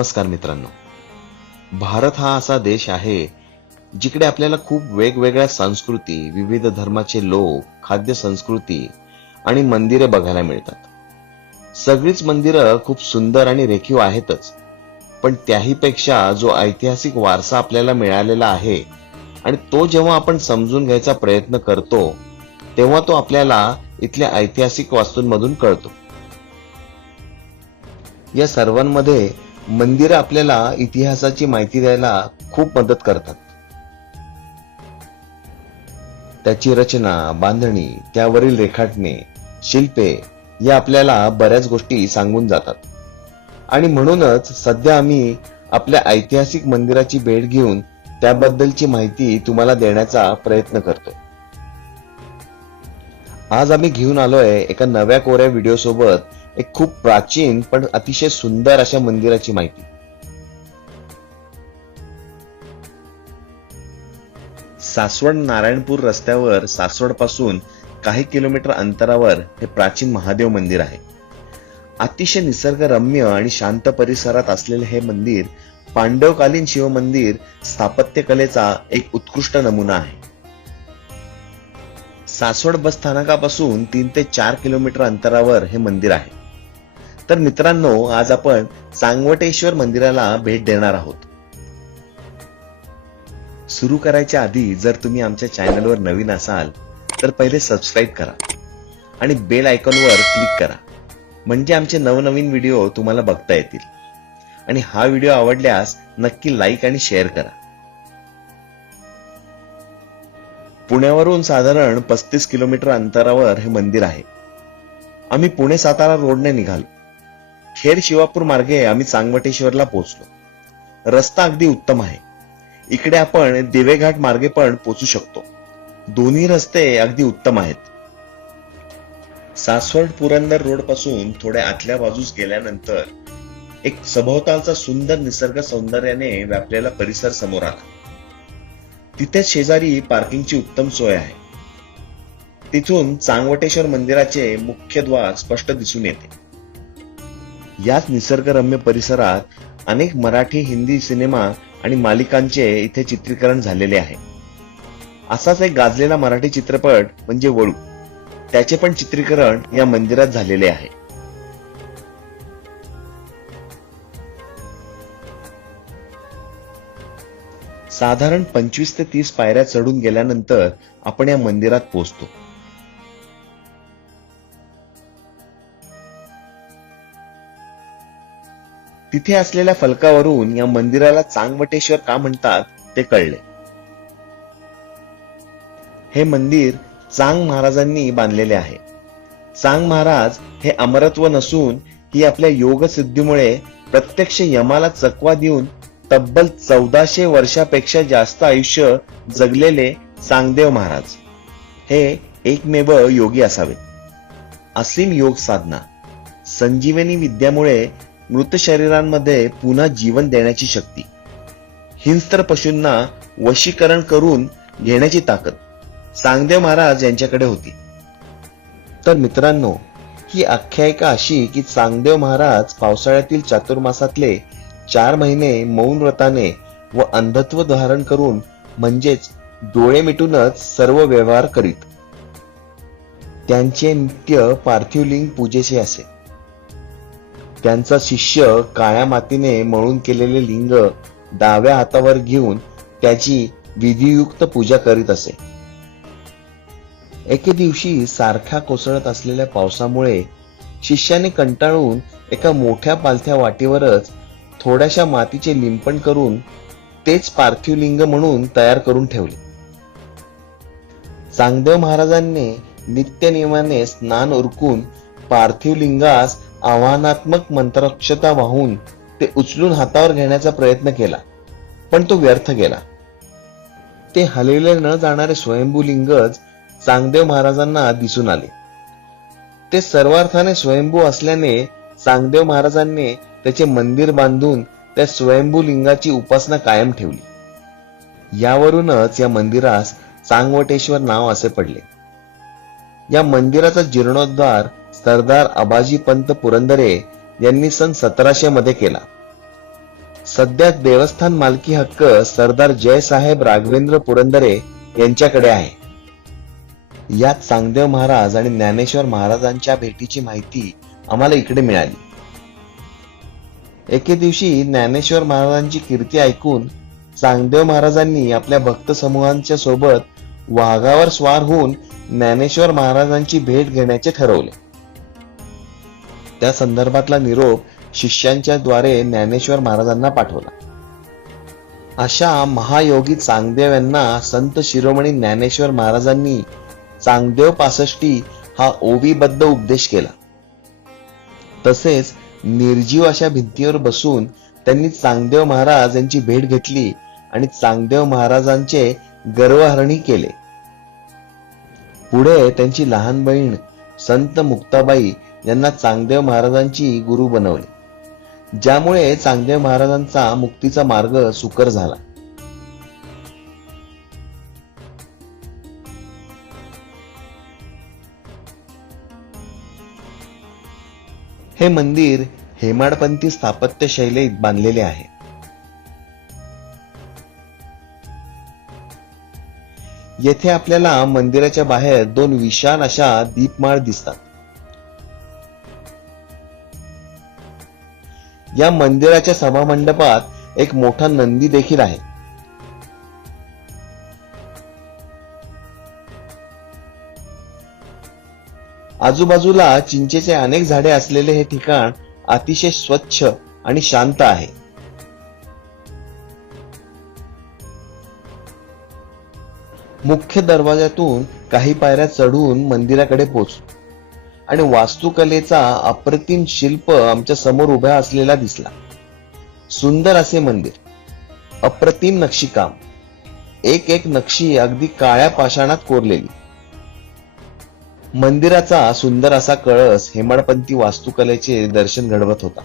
नमस्कार मित्रांनो. भारत हा असा देश आहे जिकडे आपल्याला खूप वेगवेगळ्या संस्कृती विविध धर्माचे लोक खाद्य संस्कृती आणि मंदिरे बघायला मिळतात. सगळीच मंदिरं खूप सुंदर आणि रेखीव आहेतच पण त्याही पेक्षा जो ऐतिहासिक वारसा आपल्याला मिळालेला आहे आणि तो जेव्हा आपण समजून घ्यायचा प्रयत्न करतो तेव्हा तो आपल्याला इथल्या ऐतिहासिक वास्तूंमधून कळतो. या सर्वांमध्ये मंदिरं आपल्याला इतिहासाची माहिती द्यायला खूप मदत करतात. त्याची रचना बांधणी त्यावरील रेखाटणे शिल्पे या आपल्याला बऱ्याच गोष्टी सांगून जातात. आणि म्हणूनच सध्या आम्ही आपल्या ऐतिहासिक मंदिराची भेट घेऊन त्याबद्दलची माहिती तुम्हाला देण्याचा प्रयत्न करतो आज आम्ही घेऊन आलोय एका नव्या कोऱ्या व्हिडिओ सोबत एक खूप प्राचीन पण अतिशय सुंदर अशा मंदिराची माहिती. सासवड नारायणपूर रस्त्यावर सासवडपासून काही किलोमीटर अंतरावर हे प्राचीन महादेव मंदिर आहे. अतिशय निसर्गरम्य आणि शांत परिसरात असलेले हे मंदिर पांडवकालीन शिवमंदिर स्थापत्यकलेचा एक उत्कृष्ट नमुना आहे. सासवड बस स्थानकापासून तीन ते चार किलोमीटर अंतरावर हे मंदिर आहे. तर मित्रांनो आज आपण सांगवटेश्वर मंदिराला भेट देणार आहोत. सुरू करायच्या आधी जर तुम्ही आमच्या चॅनलवर नवीन असाल तर पहिले सबस्क्राईब करा आणि बेल आयकॉनवर क्लिक करा. म्हणजे आमचे नवनवीन व्हिडिओ तुम्हाला बघता येतील. आणि हा व्हिडिओ आवडल्यास नक्की लाईक आणि शेअर करा. पुण्यावरून साधारण पस्तीस किलोमीटर अंतरावर हे मंदिर आहे. आम्ही पुणे सातारा रोडने निघालो. खेड शिवापूर मार्गे आम्ही चांगवटेश्वरला पोहोचलो. रस्ता अगदी उत्तम आहे. इकडे आपण दिवेघाट मार्गे पण पोचू शकतो. दोन्ही रस्ते अगदी उत्तम आहेत. सासवड पुरंदर रोडपासून थोड्या आतल्या बाजूस गेल्यानंतर एक सभोवतालचा सुंदर निसर्ग सौंदर्याने व्यापलेला परिसर समोर आला. तिथेच शेजारी पार्किंगची उत्तम सोय आहे. तिथून चांगवटेश्वर मंदिराचे मुख्य द्वार स्पष्ट दिसून येते. याच निसर्गरम्य परिसरात अनेक मराठी हिंदी सिनेमा आणि मालिकांचे इथे चित्रीकरण झालेले आहे. असाच एक गाजलेला मराठी चित्रपट म्हणजे वळू. त्याचे पण चित्रीकरण या मंदिरात झालेले आहे. साधारण पंचवीस ते तीस पायऱ्या चढून गेल्यानंतर आपण या मंदिरात पोहोचतो. तिथे असलेल्या फलकावरून या मंदिराला चांगवटेश्वर का म्हणतात ते कळले. हे मंदिर चांग महाराजांनी बांधलेले आहे. चांग महाराज हे अमरत्व नसून ही आपल्या योगसिद्धीमुळे प्रत्यक्ष यमाला चकवा देऊन तब्बल चौदाशे वर्षापेक्षा जास्त आयुष्य जगलेले चांगदेव महाराज. हे एकमेव योगी असावे असीम योग साधना. संजीवनी विद्यामुळे मृत शरीरांमध्ये पुन्हा जीवन देण्याची शक्ती. हिंस्त्र पशूंना वशीकरण करून घेण्याची ताकद सांगदेव महाराज यांच्याकडे होती. तर मित्रांनो ही आख्यायिका अशी की चांगदेव महाराज पावसाळ्यातील चातुर्मासातले चार महिने मौन व्रताने व अंधत्व धारण करून म्हणजेच डोळे मिटूनच सर्व व्यवहार करीत. त्यांचे नित्य पार्थिव लिंग पूजेचे असे. त्यांचा शिष्य काळ्या मातीने मळून केलेले लिंग डाव्या हातावर घेऊन त्याची विधियुक्त पूजा करीत असे. एके दिवशी सारख्या कोसळत असलेल्या पावसामुळे शिष्याने कंटाळून एका मोठ्या पालथ्या वाटेवरच थोड्याशा मातीचे लिंपण करून तेच पार्थिव लिंग म्हणून तयार करून ठेवले. चांगदेव महाराजांनी नित्यनियमाने स्नान उरकून पार्थिव लिंगास आव्हानात्मक मंत्राक्षता वाहून ते उचलून हातावर घेण्याचा प्रयत्न केला पण तो व्यर्थ गेला. ते हलविले न जाणारे स्वयंभूलिंगच चांगदेव महाराजांना दिसून आले. ते सर्वार्थाने स्वयंभू असल्याने चांगदेव महाराजांनी त्याचे मंदिर बांधून त्या स्वयंभू लिंगाची उपासना कायम ठेवली. यावरूनच या मंदिरास चांगवटेश्वर नाव असे पडले. या मंदिराचा जीर्णोद्धार सरदार अबाजी पंत पुरंदरे यांनी सन सतराशे मध्ये केला. सध्या देवस्थान मालकी हक्क सरदार जयसाहेब राघवेंद्र पुरंदरे यांच्याकडे आहे. यात चांगदेव महाराज आणि ज्ञानेश्वर महाराजांच्या भेटीची माहिती आम्हाला इकडे मिळाली. एके दिवशी ज्ञानेश्वर महाराजांची कीर्ती ऐकून चांगदेव महाराजांनी आपल्या भक्त समूहांच्या सोबत वाघावर स्वार होऊन ज्ञानेश्वर महाराजांची भेट घेण्याचे ठरवले. त्या संदर्भातला निरोप शिष्यांच्या द्वारे ज्ञानेश्वर महाराजांना पाठवला. अशा महायोगी चांगदेव यांना संत शिरोमणी ज्ञानेश्वर महाराजांनी चांगदेव पासष्टी हा ओवीबद्ध उपदेश केला. तसेच निर्जीव अशा भिंतीवर बसून त्यांनी चांगदेव महाराज यांची भेट घेतली आणि चांगदेव महाराजांचे गर्वहरणी केले. पुढे त्यांची लहान बहीण संत मुक्ताबाई यांना चांगदेव महाराजांची गुरु बनवले. ज्यामुळे चांगदेव महाराजांचा मुक्तीचा मार्ग सुकर झाला. हे मंदिर हेमाडपंथी स्थापत्य शैलीत बांधलेले आहे. येथे आपल्याला मंदिराच्या बाहेर दोन विशाल अशा दीपमाळ दिसतात. या मंदिराच्या सभामंडपात एक मोठा नंदी देखील आहे. आजूबाजूला चिंचेचे अनेक झाडे असलेले हे ठिकाण अतिशय स्वच्छ आणि शांत आहे. मुख्य दरवाजातून काही पायऱ्या चढून मंदिराकडे पोहोचलो आणि वास्तुकलेचा अप्रतिम शिल्प आमच्यासमोर उभ्या असलेला दिसला. सुंदर असे मंदिर अप्रतिम नक्षीकाम एक एक नक्षी अगदी काळ्या पाषाणात कोरलेली. मंदिराचा सुंदर असा कळस हेमाडपंथी वास्तुकलेचे दर्शन घडवत होता.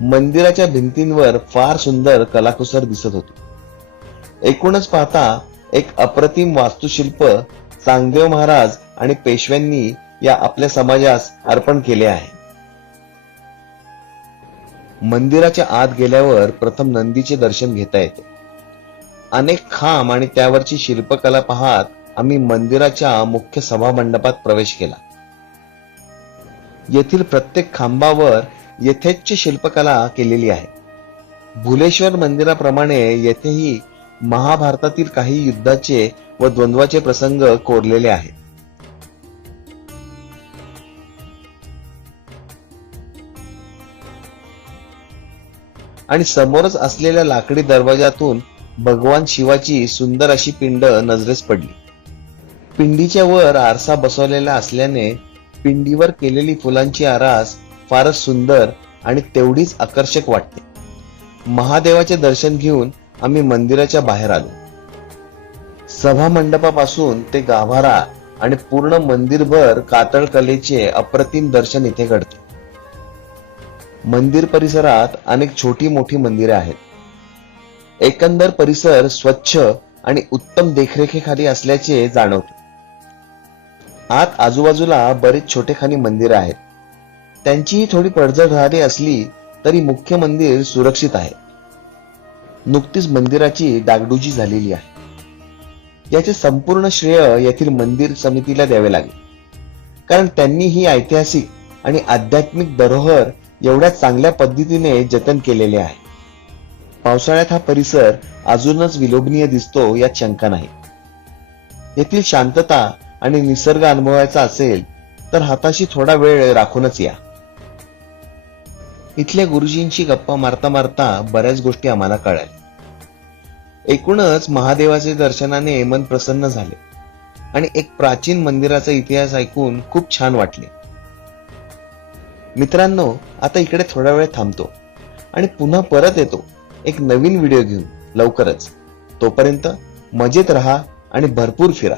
मंदिराच्या भिंतींवर फार सुंदर कलाकुसर दिसत होती. एकूणच पाहता एक अप्रतिम वास्तुशिल्प चांगदेव महाराज आणि पेशव्यांनी या आपल्या समाजास अर्पण केले आहे. मंदिराच्या आत गेल्यावर प्रथम नंदीचे दर्शन घेता येते. अनेक खांब आणि त्यावरची शिल्पकला पाहत आम्ही मंदिराच्या मुख्य सभा मंडपात प्रवेश केला. येथील प्रत्येक खांबावर यथेच्छ शिल्पकला केलेली आहे. भुलेश्वर मंदिराप्रमाणे येथेही महाभारतातील काही युद्धाचे व द्वंद्वाचे प्रसंग कोरलेले आहेत. आणि समोरच असलेल्या लाकडी दरवाजातून भगवान शिवाची सुंदर अशी पिंड नजरेस पडली. पिंडीच्या वर आरसा बसवलेला असल्याने पिंडीवर केलेली फुलांची आरास फारच सुंदर आणि तेवढीच आकर्षक वाटते. महादेवाचे दर्शन घेऊन आम्ही मंदिराच्या बाहेर आलो. सभा मंडपापासून ते गाभारा आणि पूर्ण मंदिरभर कातळ कलेचे अप्रतिम दर्शन इथे घडते. मंदिर परिसरात अनेक छोटी मोठी मंदिरे आहेत. एकंदर परिसर स्वच्छ आणि उत्तम देखरेखीखाली असल्याचे जाणवते. आत आजूबाजूला बरेच छोटेखानी मंदिरं आहेत. त्यांचीही थोडी पडझड राहिली असली तरी मुख्य मंदिर सुरक्षित आहे. नुकतीच मंदिराची डागडुजी झालेली आहे. याचे संपूर्ण श्रेय येथील मंदिर समितीला द्यावे लागेल. कारण त्यांनी ही ऐतिहासिक आणि आध्यात्मिक धरोहर एवढ्या चांगल्या पद्धतीने जतन केलेले आहे. पावसाळ्यात हा परिसर अजूनच विलोभनीय दिसतो यात शंका नाही. येथील शांतता आणि निसर्ग अनुभवायचा असेल तर हाताशी थोडा वेळ राखूनच या. इथल्या गुरुजींशी गप्पा मारता मारता बऱ्याच गोष्टी आम्हाला कळाल्या. एकूणच महादेवाचे दर्शनाने मन प्रसन्न झाले. आणि एक प्राचीन मंदिराचा इतिहास ऐकून खूप छान वाटले. मित्रांनो आता इकडे थोडा वेळ थांबतो आणि पुन्हा परत येतो एक नवीन व्हिडिओ घेऊन लवकरच. तोपर्यंत मजेत राहा आणि भरपूर फिरा.